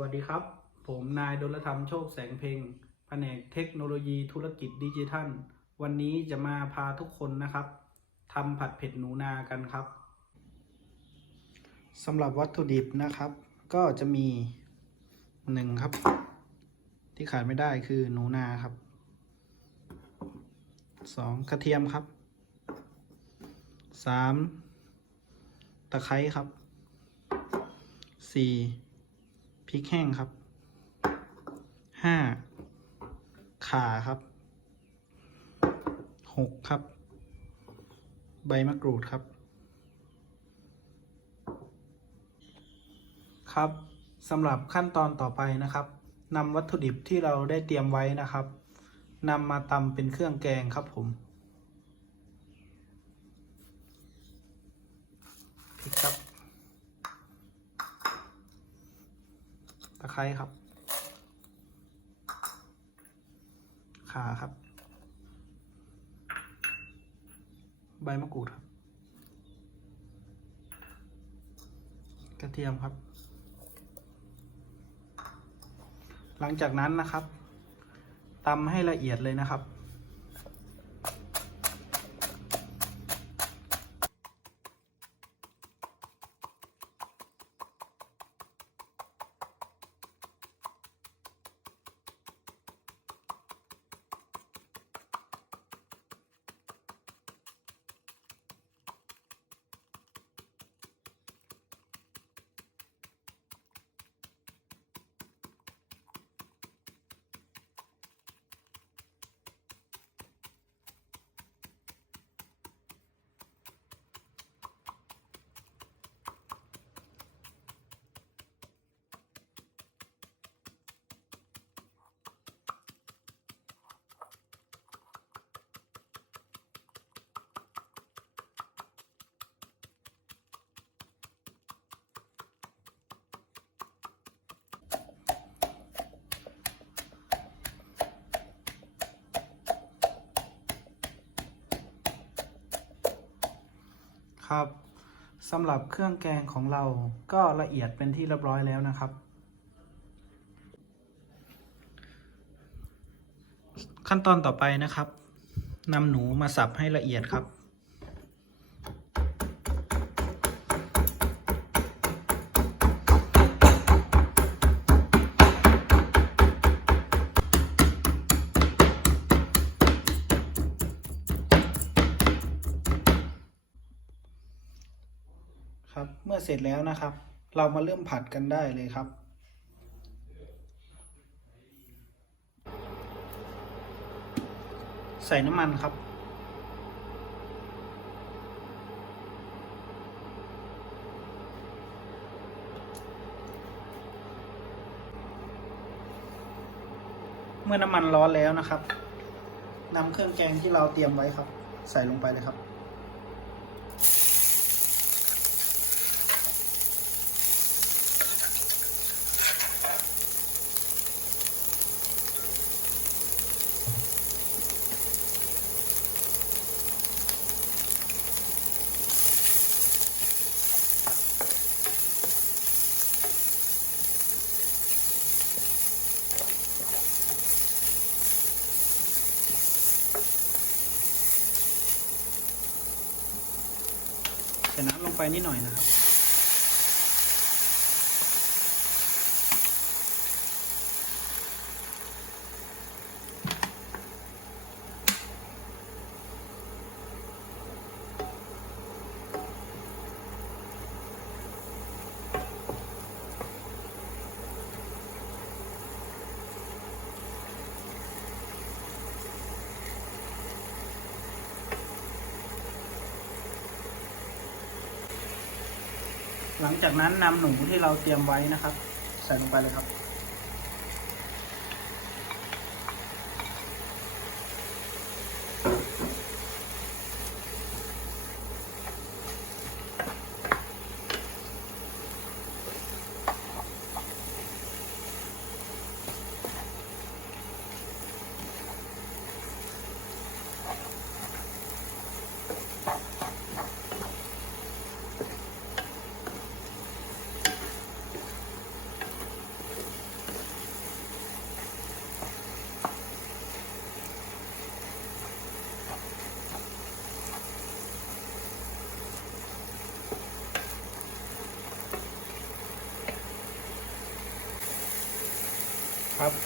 วัสดีครับ ผมนายดลธรรมโชคแสงเพ็งแผนกเทคโนโลยีธุรกิจดิจิทัล วันนี้จะมาพาทุกคนนะครับทำผัดเผ็ดหนูนากันครับสำหรับวัตถุดิบนะครับ ก็จะมีหนึ่งครับ ที่ขาดไม่ได้คือหนูนาครับสองกระเทียมครับสามตะไคร้ครับสี่ พริกแห้งครับห้าข่าครับหกครับ ใบมะกรูดครับ ครับสำหรับขั้นตอนต่อไปนะครับนำวัตถุดิบที่เราได้เตรียมไว้นะครับนำมาตำเป็นเครื่องแกงครับผมพริกครับ ตะไคร้ครับ ขาครับ ใบมะกรูดครับ กระเทียมครับ หลังจากนั้นนะครับตำให้ละเอียดเลยนะครับ ครับสำหรับเครื่องแกงของเราก็ละเอียดเป็นที่เรียบร้อยแล้วนะครับ ขั้นตอนต่อไปนะครับนำหนูมาสับให้ละเอียดครับ ครับ เมื่อเสร็จแล้วนะครับ เรามาเริ่มผัดกันได้เลยครับ ใส่น้ำมันครับ เมื่อน้ำมันร้อนแล้วนะครับนำเครื่องแกงที่เราเตรียมไว้ครับ ใส่ลงไปเลยครับ น้ำลงไปนิดหน่อยนะครับ หลังจากนั้นนำหนูที่เราเตรียมไว้นะครับ ใส่ลงไปเลยครับ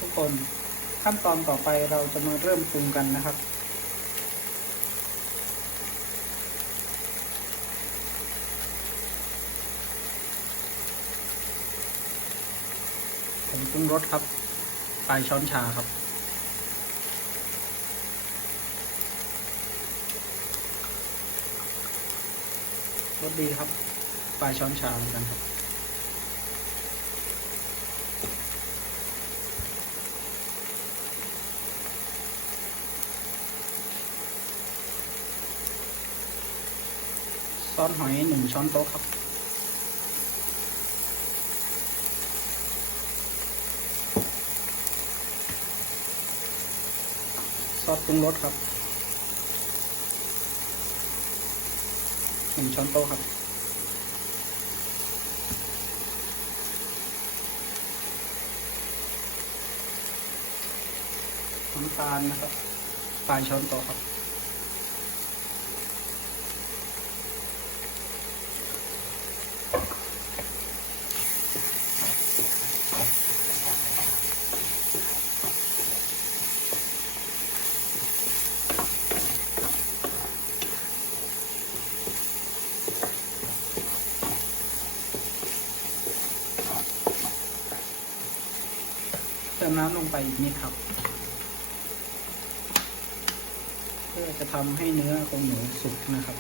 ทุกคนขั้นตอนต่อไปเราจะมาเริ่มปรุงกันนะครับ ผมปรุงรสครับปลายช้อนชาครับรสดีครับปลายช้อนชาเหมือนกันครับ ซอสหอยหนึ่งช้อนโต๊ะครับซอสปรุงรสครับหนึ่งช้อนโต๊ะครับ น้ำตาลนะครับปลายช้อนโต๊ะครับ มน้ำลงไปอีกนิดครับ เพื่อจะทำให้เนื้อของหมูสุกนะครับ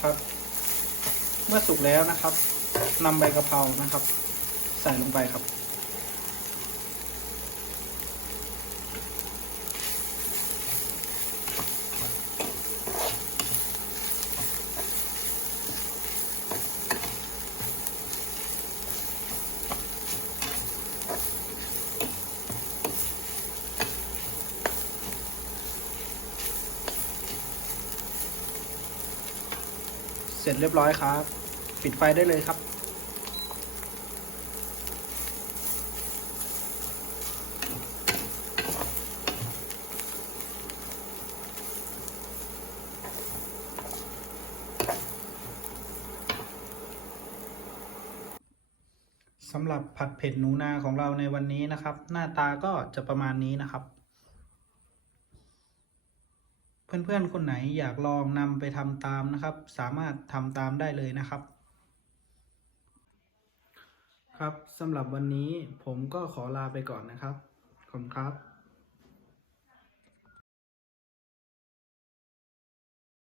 ครับ เมื่อสุกแล้วนะครับนำใบกะเพรานะครับ ใส่ลงไปครับ เสร็จเรียบร้อยครับ ปิดไฟได้เลยครับ สำหรับผัดเผ็ดหนูนาของเราในวันนี้นะครับ หน้าตาก็จะประมาณนี้นะครับเพื่อนๆ คนไหนอยากลองนำไปทำตามนะครับ สามารถทำตามได้เลยนะครับ ครับสำหรับวันนี้ผมก็ขอลาไปก่อนนะครับ ขอบคุณครับ